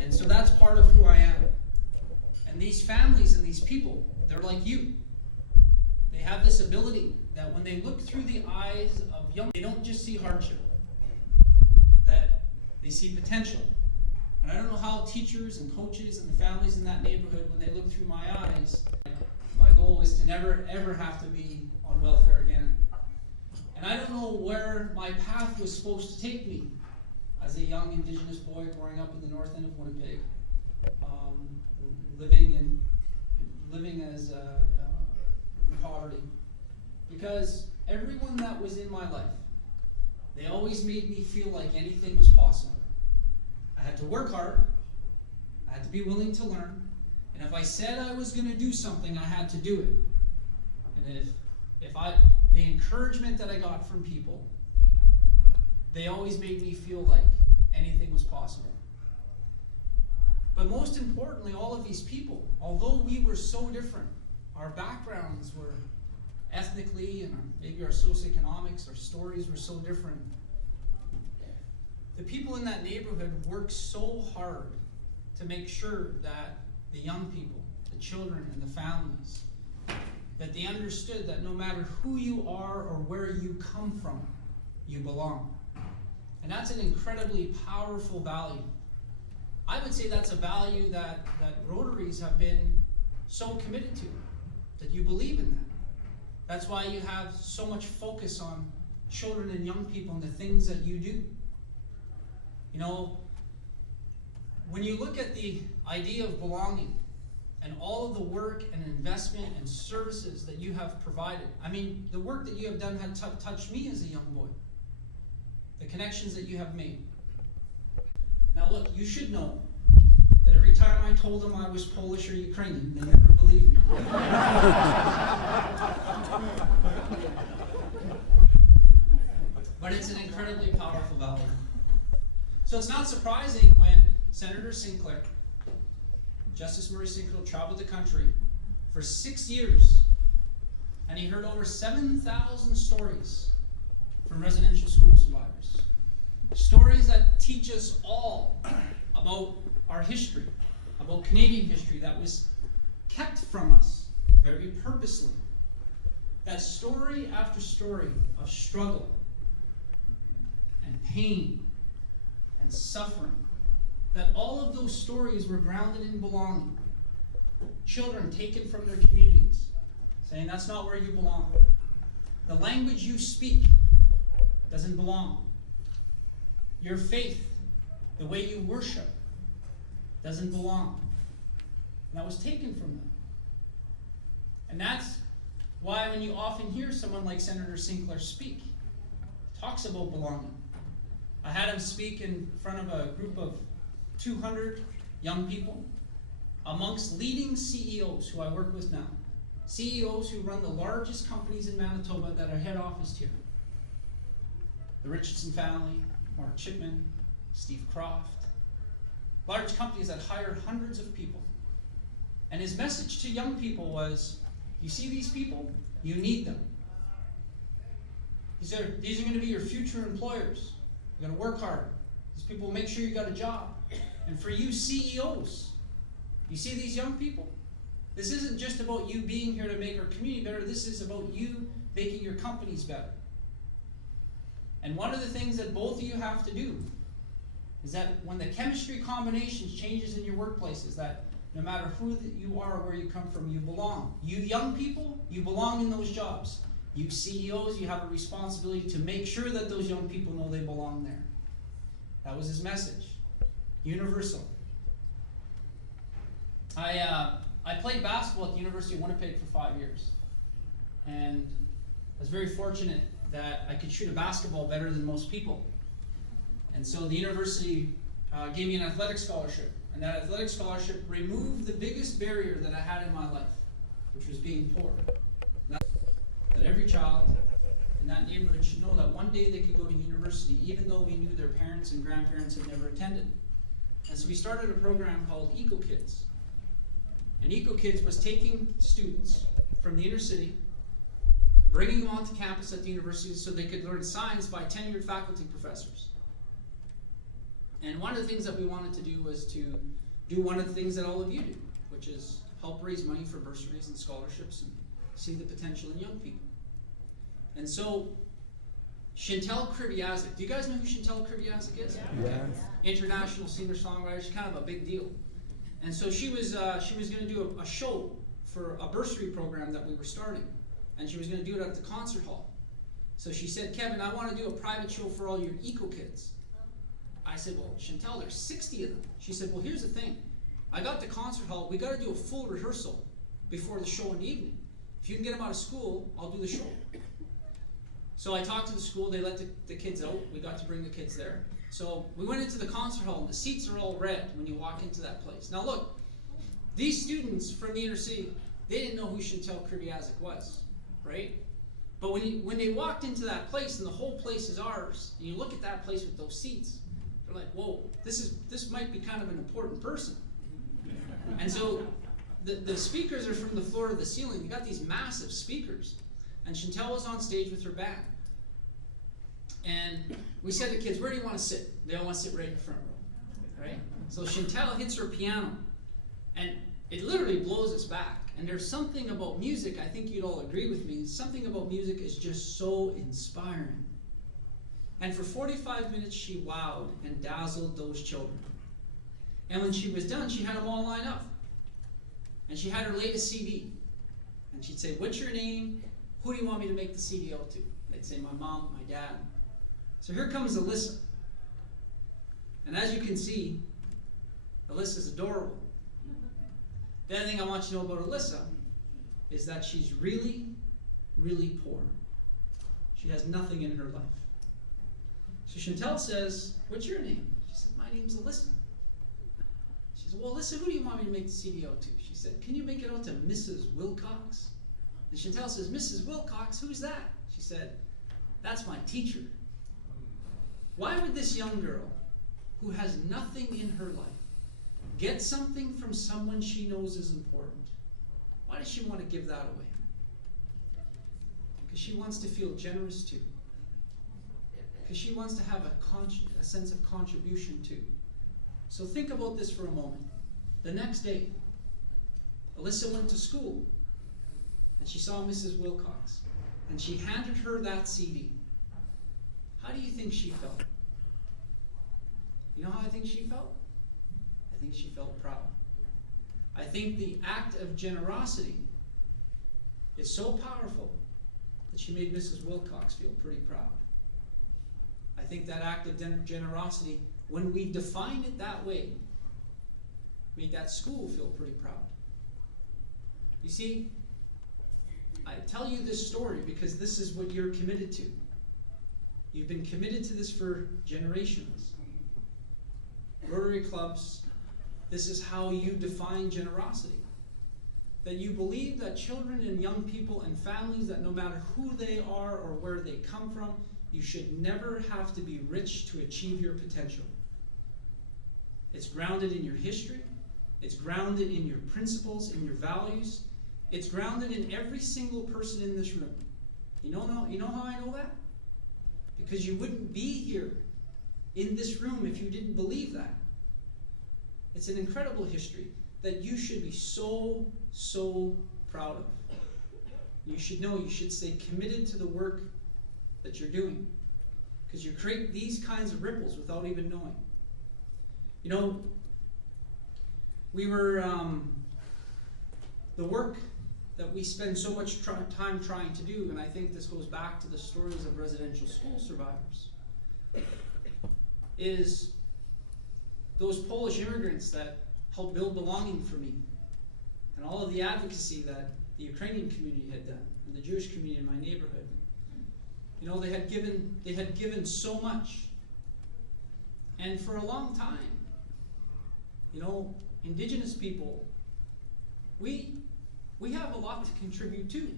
And so that's part of who I am. And these families and these people, they're like you. They have this ability that when they look through the eyes of young, they don't just see hardship, that they see potential. And I don't know how teachers and coaches and the families in that neighborhood, when they look through my eyes, my goal is to never ever have to be on welfare again. And I don't know where my path was supposed to take me as a young Indigenous boy growing up in the north end of Winnipeg, living as in poverty. Because everyone that was in my life, they always made me feel like anything was possible. I had to work hard, I had to be willing to learn, and if I said I was going to do something, I had to do it. And the encouragement that I got from people, they always made me feel like anything was possible. But most importantly, all of these people, although we were so different, our backgrounds were ethnically and maybe our socioeconomics, our stories were so different. The people in that neighborhood worked so hard to make sure that the young people, the children and the families, that they understood that no matter who you are or where you come from, you belong. And that's an incredibly powerful value. I would say that's a value that Rotaries have been so committed to, that you believe in that. That's why you have so much focus on children and young people and the things that you do. You know, when you look at the idea of belonging and all of the work and investment and services that you have provided, I mean, the work that you have done had touched me as a young boy. The connections that you have made. Now look, you should know that every time I told them I was Polish or Ukrainian, they never believed me. But it's an incredibly powerful value. So it's not surprising when Senator Sinclair, Justice Murray Sinclair, traveled the country for 6 years, and he heard over 7,000 stories from residential school survivors. Stories that teach us all about our history, about Canadian history that was kept from us very purposely. That story after story of struggle and pain and suffering, that all of those stories were grounded in belonging. Children taken from their communities, saying that's not where you belong. The language you speak doesn't belong. Your faith, the way you worship, doesn't belong. And that was taken from them. And that's why when you often hear someone like Senator Sinclair speak, talks about belonging. I had him speak in front of a group of 200 young people, amongst leading CEOs who I work with now. CEOs who run the largest companies in Manitoba that are head officed here. The Richardson family, Mark Chipman, Steve Croft. Large companies that hire hundreds of people. And his message to young people was, you see these people? You need them. These are going to be your future employers. You're going to work hard. These people will make sure you got a job. And for you CEOs, you see these young people? This isn't just about you being here to make our community better. This is about you making your companies better. And one of the things that both of you have to do is that when the chemistry combinations changes in your workplaces, that no matter who you are or where you come from, you belong. You young people, you belong in those jobs. You CEOs, you have a responsibility to make sure that those young people know they belong there. That was his message. Universal. I played basketball at the University of Winnipeg for 5 years. And I was very fortunate that I could shoot a basketball better than most people. And so the university gave me an athletic scholarship. And that athletic scholarship removed the biggest barrier that I had in my life, which was being poor. That every child in that neighborhood should know that one day they could go to university, even though we knew their parents and grandparents had never attended. And so we started a program called Eco Kids. And Eco Kids was taking students from the inner city, bringing them onto campus at the university so they could learn science by tenured faculty professors. And one of the things that we wanted to do was to do one of the things that all of you do, which is help raise money for bursaries and scholarships and see the potential in young people. And so, Chantal Kriviazik, do you guys know who Chantal Kriviazik is? Yes. International singer-songwriter, she's kind of a big deal. And so she was going to do a show for a bursary program that we were starting. And she was going to do it at the concert hall. So she said, Kevin, I want to do a private show for all your eco kids. I said, well, Chantal, there's 60 of them. She said, well, here's the thing. I got the concert hall. We got to do a full rehearsal before the show in the evening. If you can get them out of school, I'll do the show. So I talked to the school. They let the kids out. We got to bring the kids there. So we went into the concert hall, and the seats are all red when you walk into that place. Now look, these students from the inner city, they didn't know who Chantal Kriviazik was, right? But when they walked into that place, and the whole place is ours, and you look at that place with those seats, they're like, whoa, this might be kind of an important person. And so the speakers are from the floor to the ceiling. You got these massive speakers. And Chantal was on stage with her band. And we said to the kids, where do you want to sit? They all want to sit right in the front row, right? So Chantal hits her piano, and it literally blows us back. And there's something about music, I think you'd all agree with me, something about music is just so inspiring. And for 45 minutes, she wowed and dazzled those children. And when she was done, she had them all line up. And she had her latest CD. And she'd say, what's your name? Who do you want me to make the CD out to? They'd say, my mom, my dad. So here comes Alyssa. And as you can see, Alyssa's adorable. The other thing I want you to know about Alyssa is that she's really, really poor. She has nothing in her life. So Chantal says, what's your name? She said, my name's Alyssa. She said, well, Alyssa, who do you want me to make the CD out to? She said, can you make it out to Mrs. Wilcox? And Chantal says, Mrs. Wilcox, who's that? She said, that's my teacher. Why would this young girl, who has nothing in her life, get something from someone she knows is important? Why does she want to give that away? Because she wants to feel generous too. Because she wants to have a sense of contribution too. So think about this for a moment. The next day, Alyssa went to school, and she saw Mrs. Wilcox, and she handed her that CD. How do you think she felt? You know how I think she felt? I think she felt proud. I think the act of generosity is so powerful that she made Mrs. Wilcox feel pretty proud. I think that act of generosity, when we define it that way, made that school feel pretty proud. You see, I tell you this story because this is what you're committed to. You've been committed to this for generations. Rotary clubs, this is how you define generosity. That you believe that children and young people and families, that no matter who they are or where they come from, you should never have to be rich to achieve your potential. It's grounded in your history. It's grounded in your principles, in your values. It's grounded in every single person in this room. You know how I know that? Because you wouldn't be here in this room if you didn't believe that. It's an incredible history that you should be so, so proud of. You should know, you should stay committed to the work that you're doing. Because you create these kinds of ripples without even knowing. You know, we were, the work that we spend so much time trying to do, and I think this goes back to the stories of residential school survivors, is those Polish immigrants that helped build belonging for me, and all of the advocacy that the Ukrainian community had done, and the Jewish community in my neighborhood. You know, they had given so much. And for a long time, you know, Indigenous people, we have a lot to contribute to.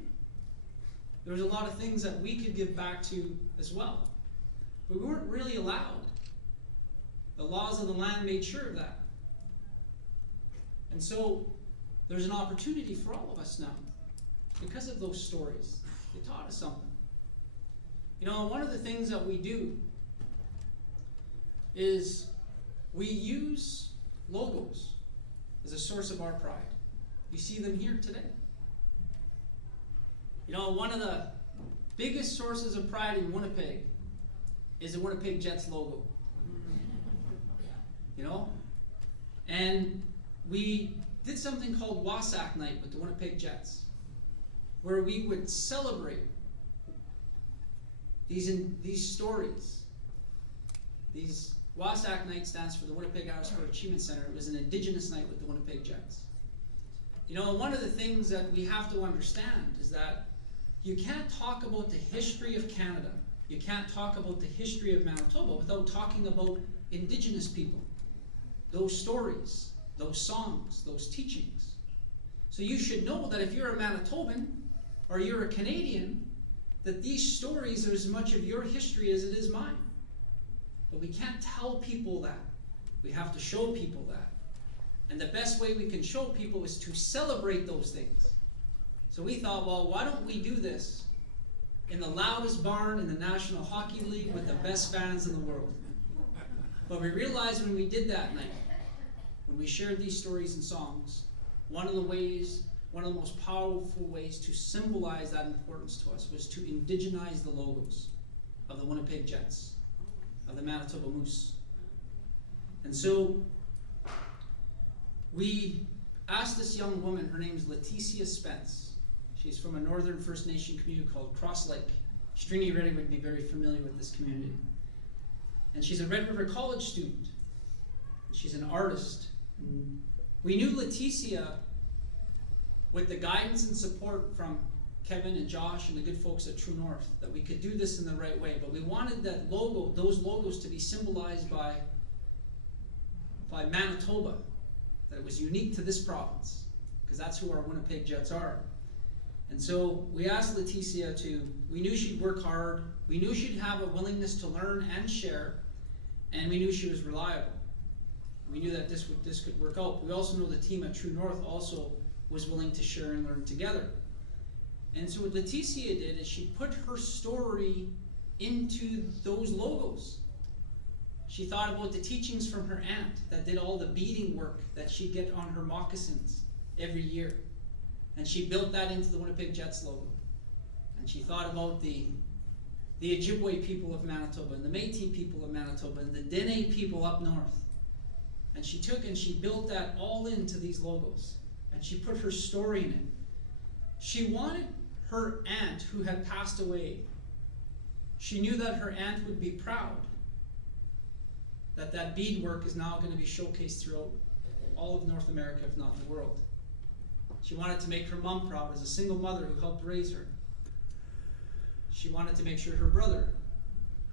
There's a lot of things that we could give back to as well. But we weren't really allowed. The laws of the land made sure of that. And so there's an opportunity for all of us now. Because of those stories, they taught us something. You know, one of the things that we do is we use logos as a source of our pride. You see them here today. You know, one of the biggest sources of pride in Winnipeg is the Winnipeg Jets logo. You know? And we did something called Wasak Night with the Winnipeg Jets, where we would celebrate these stories. These Wasak Night stands for the Winnipeg Irish Sport Achievement Center. It was an Indigenous night with the Winnipeg Jets. You know, one of the things that we have to understand is that you can't talk about the history of Canada, you can't talk about the history of Manitoba without talking about Indigenous people, those stories, those songs, those teachings. So you should know that if you're a Manitoban or you're a Canadian, that these stories are as much of your history as it is mine. But we can't tell people that. We have to show people that. And the best way we can show people is to celebrate those things. So we thought, well, why don't we do this in the loudest barn in the National Hockey League with the best fans in the world? But we realized when we did that night, when we shared these stories and songs, one of the most powerful ways to symbolize that importance to us was to indigenize the logos of the Winnipeg Jets, of the Manitoba Moose. And so we asked this young woman, her name is Leticia Spence. She's from a northern First Nation community called Cross Lake. Stringy Reddy would be very familiar with this community. And she's a Red River College student. She's an artist. We knew Leticia, with the guidance and support from Kevin and Josh and the good folks at True North, that we could do this in the right way. But we wanted that logo, those logos, to be symbolized by Manitoba, that it was unique to this province, because that's who our Winnipeg Jets are. And so we asked Leticia we knew she'd work hard, we knew she'd have a willingness to learn and share, and we knew she was reliable. We knew that this could work out. We also know the team at True North also was willing to share and learn together. And so what Leticia did is she put her story into those logos. She thought about the teachings from her aunt that did all the beading work that she'd get on her moccasins every year. And she built that into the Winnipeg Jets logo. And she thought about the Ojibwe people of Manitoba and the Metis people of Manitoba and the Dene people up north. And she took and she built that all into these logos. And she put her story in it. She wanted her aunt, who had passed away, she knew that her aunt would be proud that beadwork is now going to be showcased throughout all of North America, if not the world. She wanted to make her mom proud as a single mother who helped raise her. She wanted to make sure her brother,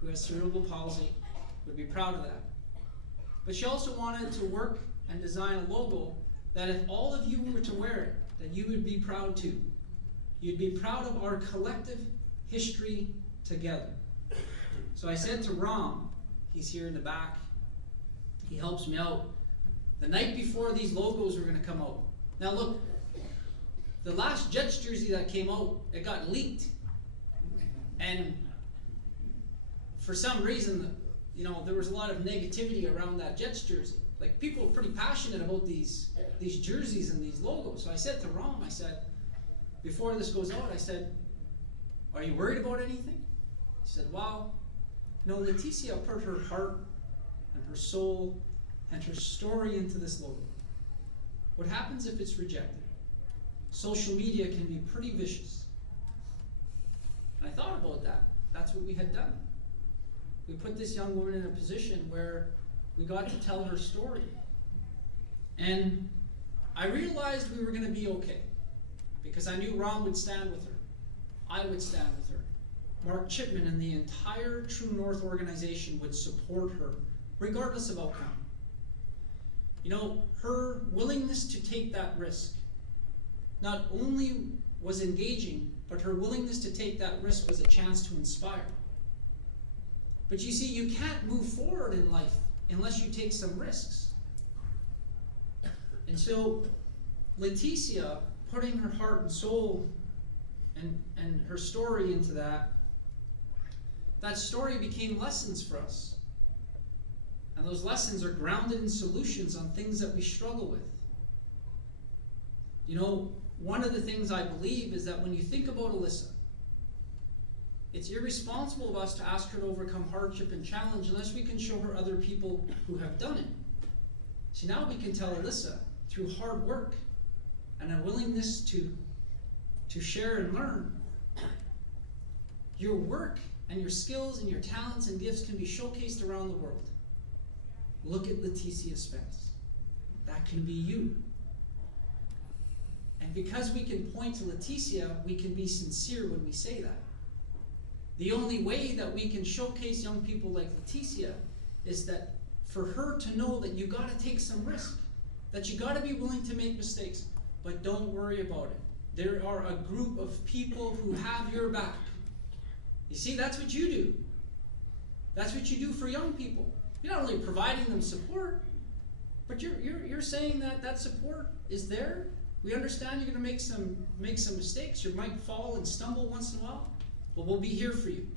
who has cerebral palsy, would be proud of that. But she also wanted to work and design a logo that if all of you were to wear it, that you would be proud too. You'd be proud of our collective history together. So I said to Ram, he's here in the back, he helps me out, the night before these logos were going to come out. Now look, the last Jets jersey that came out, it got leaked. And for some reason, you know, there was a lot of negativity around that Jets jersey. Like, people were pretty passionate about these jerseys and these logos. So I said to Ram, I said, before this goes out, I said, are you worried about anything? He said, well, no, Leticia put her heart and her soul and her story into this logo. What happens if it's rejected? Social media can be pretty vicious. And I thought about that. That's what we had done. We put this young woman in a position where we got to tell her story. And I realized we were going to be okay, because I knew Ron would stand with her. I would stand with her. Mark Chipman and the entire True North organization would support her, regardless of outcome. You know, her willingness to take that risk not only was engaging, but her willingness to take that risk was a chance to inspire. But you see, you can't move forward in life unless you take some risks. And so Leticia, putting her heart and soul and her story into that story became lessons for us. And those lessons are grounded in solutions on things that we struggle with. You know, one of the things I believe is that when you think about Alyssa, it's irresponsible of us to ask her to overcome hardship and challenge unless we can show her other people who have done it. See, now we can tell Alyssa, through hard work and a willingness to share and learn, your work and your skills and your talents and gifts can be showcased around the world. Look at Leticia Spence. That can be you. And because we can point to Leticia, we can be sincere when we say that. The only way that we can showcase young people like Leticia is that for her to know that you got to take some risk, that you got to be willing to make mistakes, but don't worry about it. There are a group of people who have your back. You see, that's what you do. That's what you do for young people. You're not only providing them support, but you're saying that that support is there. We understand you're going to make some mistakes. You might fall and stumble once in a while, but we'll be here for you.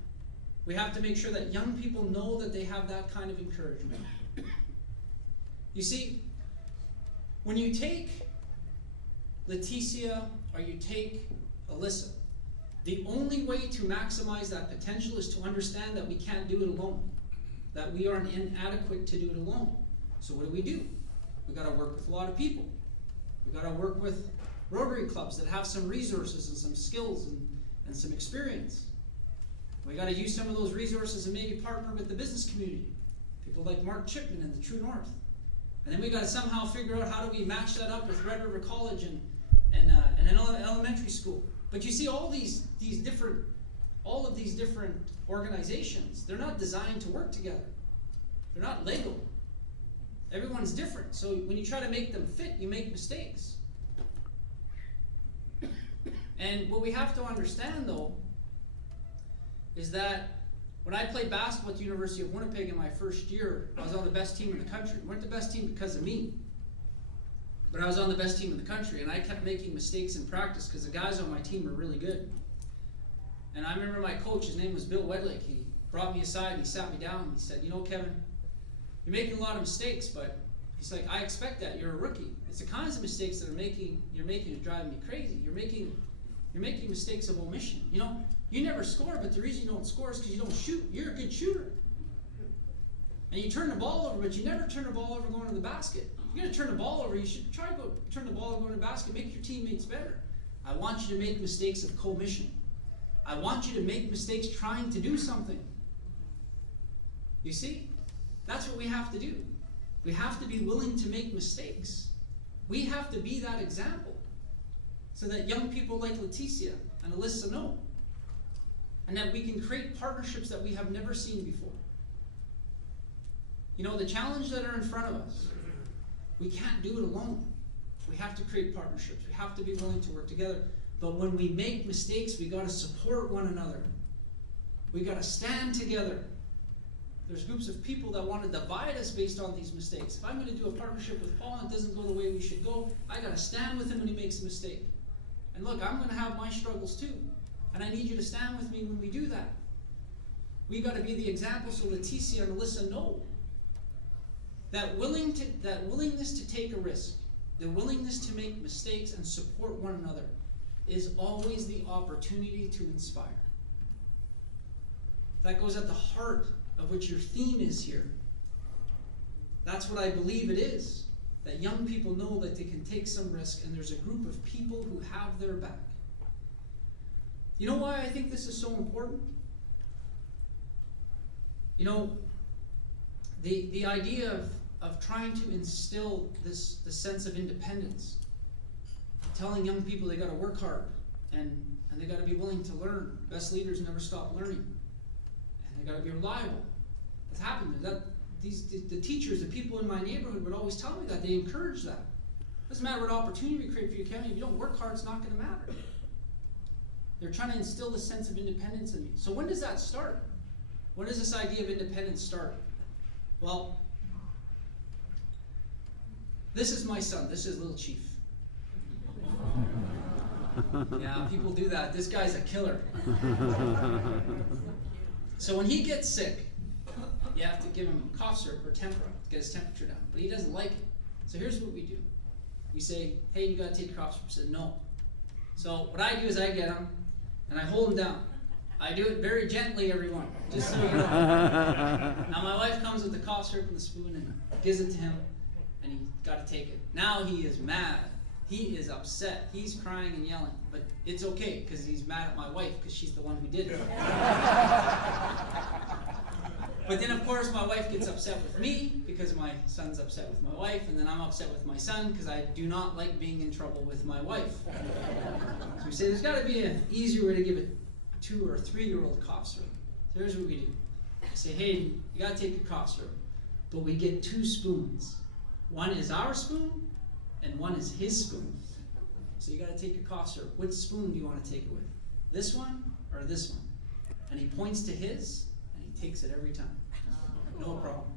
We have to make sure that young people know that they have that kind of encouragement. You see, when you take Leticia or you take Alyssa, the only way to maximize that potential is to understand that we can't do it alone, that we are inadequate to do it alone. So what do? We got to work with a lot of people. We got to work with Rotary clubs that have some resources and some skills and some experience. We got to use some of those resources and maybe partner with the business community, people like Mark Chipman and the True North. And then we got to somehow figure out how do we match that up with Red River College and an elementary school. But you see, all of these different organizations, they're not designed to work together. They're not Lego. Everyone's different. So when you try to make them fit, you make mistakes. And what we have to understand, though, is that when I played basketball at the University of Winnipeg in my first year, I was on the best team in the country. We weren't the best team because of me, but I was on the best team in the country, and I kept making mistakes in practice because the guys on my team were really good. And I remember my coach, his name was Bill Wedlake, he brought me aside and he sat me down and he said, you know, Kevin, you're making a lot of mistakes, but he's like, I expect that. You're a rookie. It's the kinds of mistakes that you're making is driving me crazy. You're making mistakes of omission. You know, you never score, but the reason you don't score is because you don't shoot. You're a good shooter. And you turn the ball over, but you never turn the ball over going to the basket. If you're going to turn the ball over, you should try to turn the ball over going to the basket. Make your teammates better. I want you to make mistakes of commission. I want you to make mistakes trying to do something. You see? That's what we have to do. We have to be willing to make mistakes. We have to be that example so that young people like Leticia and Alyssa know, and that we can create partnerships that we have never seen before. You know, the challenges that are in front of us, we can't do it alone. We have to create partnerships. We have to be willing to work together. But when we make mistakes, we got to support one another. We got to stand together. There's groups of people that want to divide us based on these mistakes. If I'm going to do a partnership with Paul and it doesn't go the way we should go, I got to stand with him when he makes a mistake. And look, I'm going to have my struggles too. And I need you to stand with me when we do that. We got to be the example so Leticia and Alyssa know that willingness to take a risk, the willingness to make mistakes and support one another is always the opportunity to inspire. That goes at the heart of what your theme is here. That's what I believe it is. That young people know that they can take some risk and there's a group of people who have their back. You know why I think this is so important? You know, the idea of trying to instill this sense of independence, telling young people they got to work hard and they got to be willing to learn. Best leaders never stop learning. And they got to be reliable. That's happened. The teachers, the people in my neighborhood would always tell me that. They encourage that. Doesn't matter what opportunity we create for your county. If you don't work hard, it's not going to matter. They're trying to instill this sense of independence in me. So when does that start? When does this idea of independence start? Well, this is my son. This is Little Chief. Yeah, people do that. This guy's a killer. So when he gets sick, you have to give him cough syrup or Tempra to get his temperature down. But he doesn't like it. So here's what we do. We say, hey, you gotta take your cough syrup. He said, no. So what I do is I get him and I hold him down. I do it very gently, everyone, just so you know. Now my wife comes with the cough syrup and the spoon and gives it to him, and he's got to take it. Now he is mad. He is upset. He's crying and yelling, but it's okay because he's mad at my wife because she's the one who did it. But then, of course, my wife gets upset with me because my son's upset with my wife, and then I'm upset with my son because I do not like being in trouble with my wife. So we say there's got to be an easier way to give a 2 or 3-year-old cough syrup. So here's what we do. I say, hey, you got to take your cough syrup, but we get 2 spoons. One is our spoon, and one is his spoon. So you got to take your cough syrup. Which spoon do you want to take it with? This one or this one? And he points to his, and he takes it every time. No problem.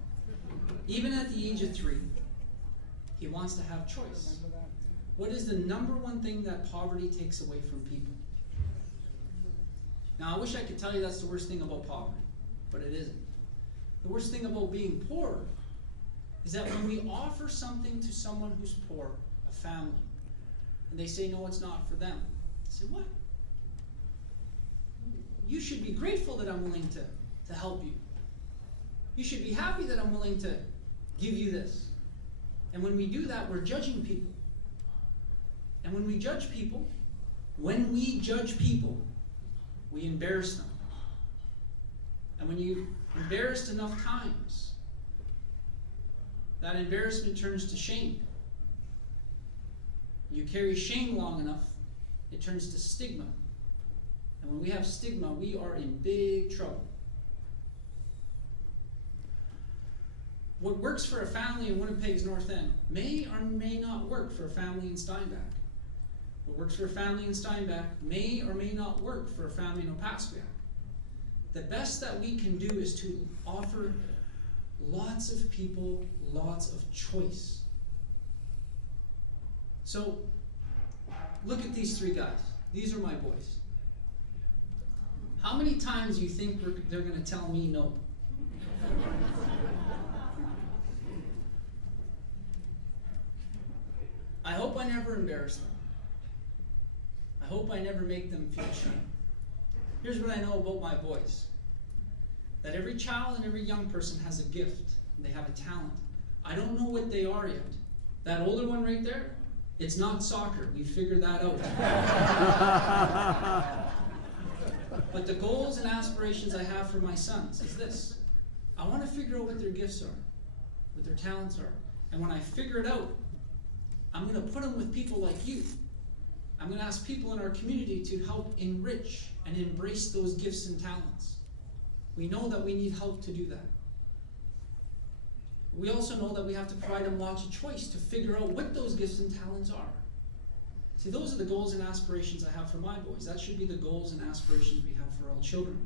Even at the age of 3, he wants to have choice. What is the #1 thing that poverty takes away from people? Now, I wish I could tell you that's the worst thing about poverty, but it isn't. The worst thing about being poor is that when we offer something to someone who's poor, a family, and they say, no, it's not for them. I say, what? You should be grateful that I'm willing to help you. You should be happy that I'm willing to give you this. And when we do that, we're judging people. And when we judge people, we embarrass them. And when you embarrassed enough times, that embarrassment turns to shame. You carry shame long enough, it turns to stigma. And when we have stigma, we are in big trouble. What works for a family in Winnipeg's North End may or may not work for a family in Steinbach. What works for a family in Steinbach may or may not work for a family in Opaskwayak. The best that we can do is to offer lots of people lots of choice. So, look at these 3 guys. These are my boys. How many times do you think they're going to tell me no? I hope I never embarrass them. I hope I never make them feel shame. Here's what I know about my boys. That every child and every young person has a gift. They have a talent. I don't know what they are yet. That older one right there, it's not soccer. We figured that out. But the goals and aspirations I have for my sons is this. I want to figure out what their gifts are, what their talents are. And when I figure it out, I'm going to put them with people like you. I'm going to ask people in our community to help enrich and embrace those gifts and talents. We know that we need help to do that. We also know that we have to provide them lots of choice to figure out what those gifts and talents are. See, those are the goals and aspirations I have for my boys. That should be the goals and aspirations we have for all children.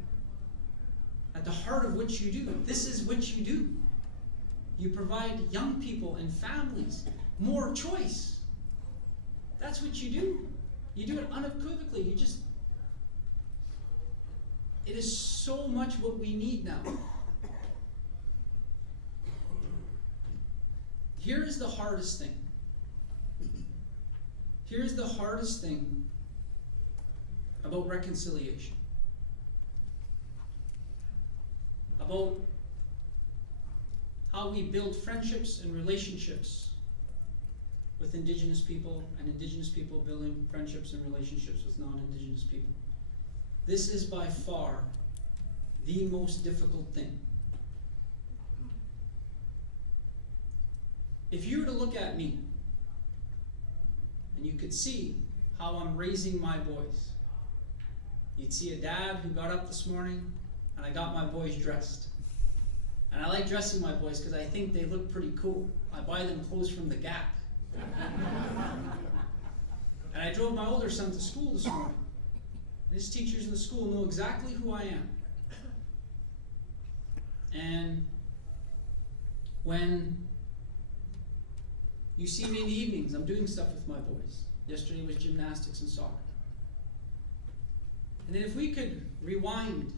At the heart of what you do, this is what you do. You provide young people and families more choice. That's what you do. You do it unequivocally. It is so much what we need now. Here is the hardest thing. Here's the hardest thing about reconciliation. About how we build friendships and relationships with Indigenous people, and Indigenous people building friendships and relationships with non-Indigenous people. This is by far the most difficult thing. If you were to look at me, and you could see how I'm raising my boys, you'd see a dad who got up this morning, and I got my boys dressed. And I like dressing my boys because I think they look pretty cool. I buy them clothes from the Gap. And I drove my older son to school this morning. His teachers in the school know exactly who I am. And when you see me in the evenings, I'm doing stuff with my boys. Yesterday was gymnastics and soccer. And then if we could rewind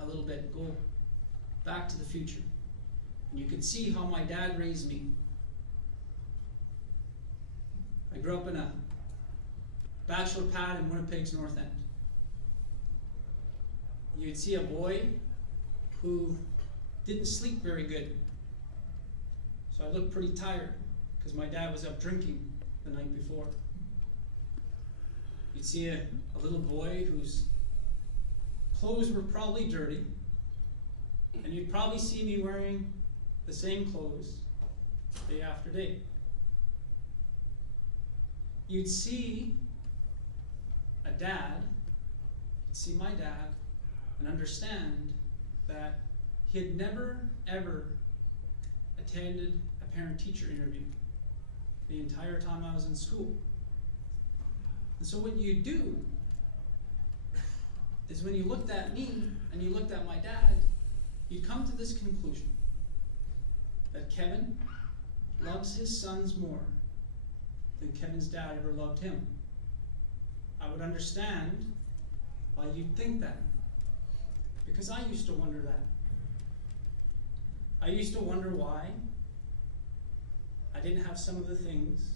a little bit, go back to the future. And you could see how my dad raised me. I grew up in a bachelor pad in Winnipeg's North End. You'd see a boy who didn't sleep very good. So I looked pretty tired because my dad was up drinking the night before. You'd see a little boy whose clothes were probably dirty, and you'd probably see me wearing the same clothes day after day. You'd see a dad, you'd see my dad, and understand that he had never, ever attended a parent-teacher interview the entire time I was in school. And so what you do is when you looked at me and you looked at my dad, you'd come to this conclusion that Kevin loves his sons more than Kevin's dad ever loved him. I would understand why you'd think that, because I used to wonder that. I used to wonder why I didn't have some of the things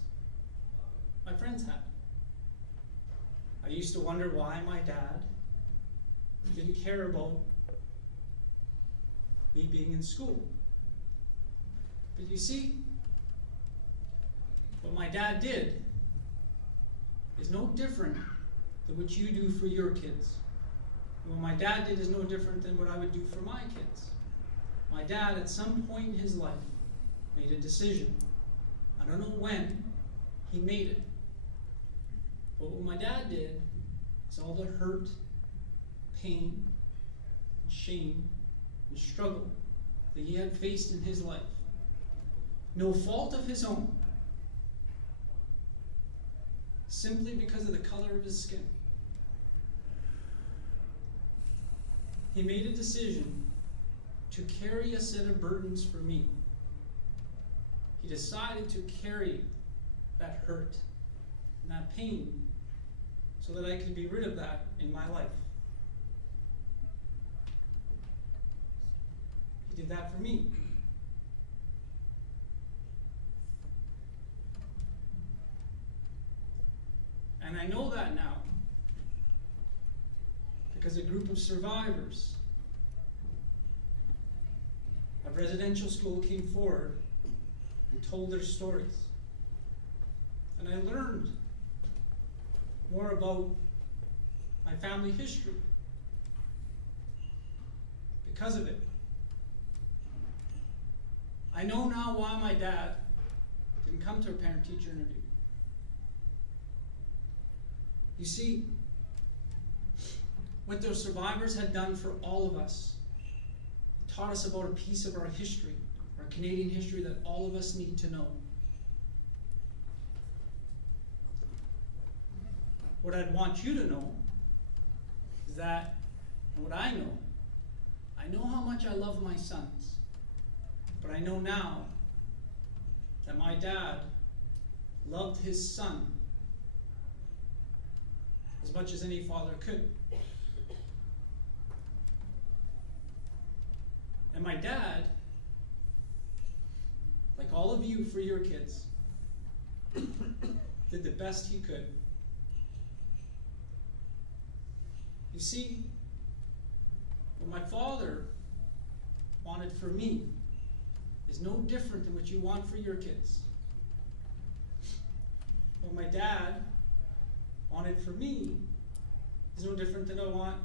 my friends had. I used to wonder why my dad didn't care about me being in school. But you see, what my dad did is no different than what you do for your kids. And what my dad did is no different than what I would do for my kids. My dad, at some point in his life, made a decision. I don't know when he made it. But what my dad did is all the hurt, pain, and shame, and struggle that he had faced in his life, no fault of his own, simply because of the color of his skin. He made a decision to carry a set of burdens for me. He decided to carry that hurt and that pain so that I could be rid of that in my life. He did that for me. And I know that now because a group of survivors of residential school came forward and told their stories. And I learned more about my family history because of it. I know now why my dad didn't come to a parent-teacher interview. You see, what those survivors had done for all of us taught us about a piece of our history, our Canadian history, that all of us need to know. What I'd want you to know is that, and what I know how much I love my sons, but I know now that my dad loved his son as much as any father could. And my dad, like all of you for your kids, did the best he could. You see, what my father wanted for me is no different than what you want for your kids. What my dad wanted for me is no different than I want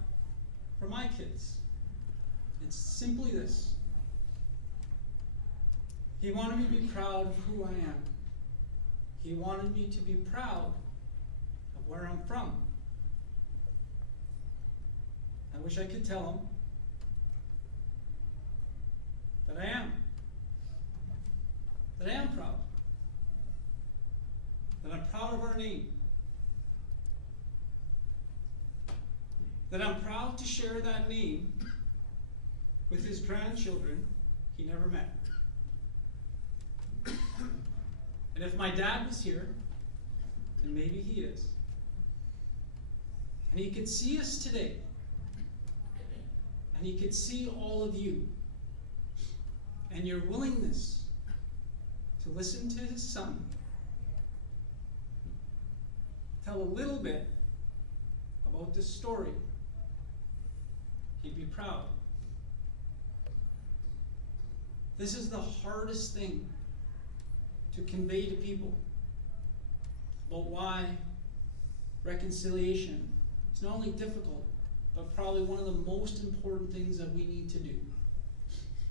for my kids. It's simply this. He wanted me to be proud of who I am. He wanted me to be proud of where I'm from. I wish I could tell him that I am. That I am proud. That I'm proud of our name. That I'm proud to share that name with his grandchildren he never met. And if my dad was here, and maybe he is, and he could see us today, and he could see all of you, and your willingness to listen to his son tell a little bit about this story, he'd be proud. This is the hardest thing to convey to people about why reconciliation is not only difficult, but probably one of the most important things that we need to do.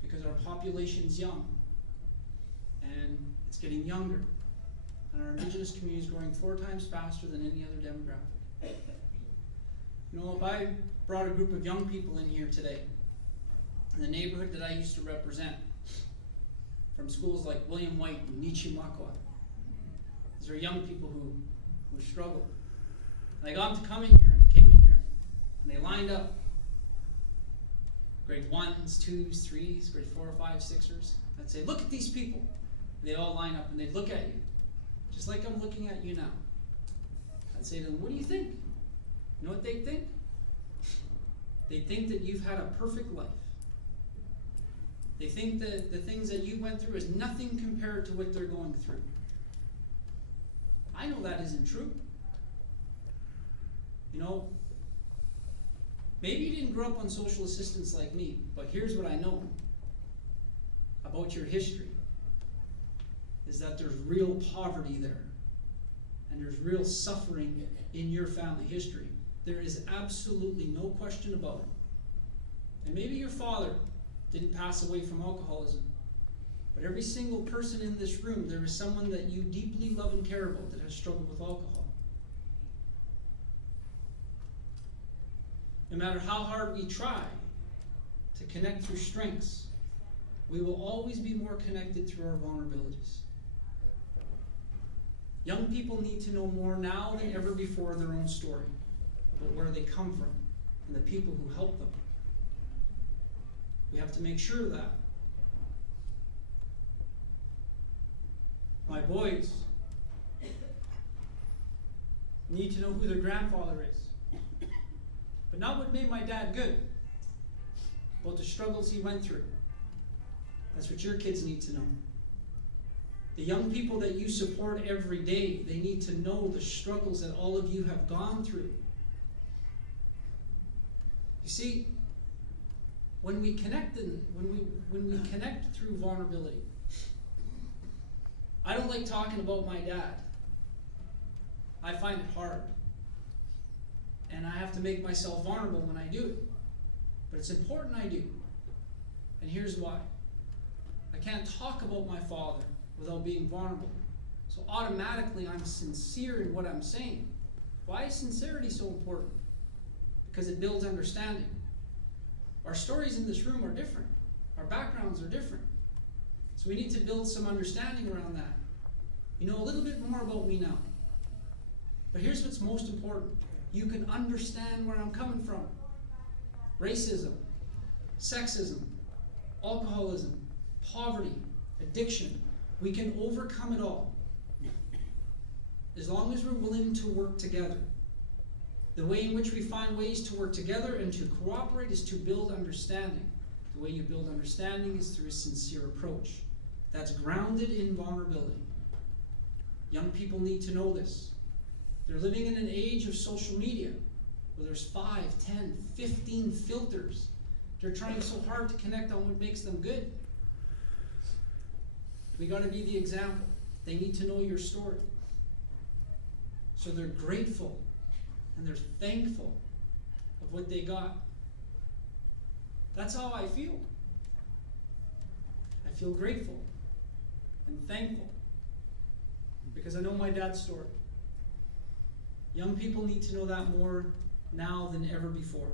Because our population's young, and it's getting younger, and our Indigenous community is growing 4 times faster than any other demographic. You know, if I brought a group of young people in here today, in the neighborhood that I used to represent, from schools like William White and Nichimakwa, these are young people who struggle. And I got them to come in here, and they came in here, and they lined up. Grade 1s, 2s, 3s, grade 4, 5, 6ers. I'd say, look at these people. They all line up, and they'd look at you, just like I'm looking at you now. I'd say to them, what do you think? You know what they think? They think that you've had a perfect life. They think that the things that you went through is nothing compared to what they're going through. I know that isn't true. You know, maybe you didn't grow up on social assistance like me, but here's what I know about your history, is that there's real poverty there, and there's real suffering in your family history. There is absolutely no question about it. And maybe your father didn't pass away from alcoholism, but every single person in this room, there is someone that you deeply love and care about that has struggled with alcohol. No matter how hard we try to connect through strengths, we will always be more connected through our vulnerabilities. Young people need to know more now than ever before their own story, about where they come from and the people who help them. We have to make sure of that. My boys need to know who their grandfather is, but not what made my dad good, about the struggles he went through. That's what your kids need to know. The young people that you support every day, they need to know the struggles that all of you have gone through. You see, when we connect through vulnerability, I don't like talking about my dad. I find it hard. And I have to make myself vulnerable when I do it. But it's important I do. And here's why. I can't talk about my father without being vulnerable. So automatically I'm sincere in what I'm saying. Why is sincerity so important? Because it builds understanding. Our stories in this room are different. Our backgrounds are different. So we need to build some understanding around that. You know a little bit more about me now. But here's what's most important. You can understand where I'm coming from. Racism, sexism, alcoholism, poverty, addiction. We can overcome it all, as long as we're willing to work together. The way in which we find ways to work together and to cooperate is to build understanding. The way you build understanding is through a sincere approach that's grounded in vulnerability. Young people need to know this. They're living in an age of social media where there's 5, 10, 15 filters. They're trying so hard to connect on what makes them good. We got to be the example. They need to know your story. So they're grateful and they're thankful of what they got. That's how I feel. I feel grateful and thankful because I know my dad's story. Young people need to know that more now than ever before.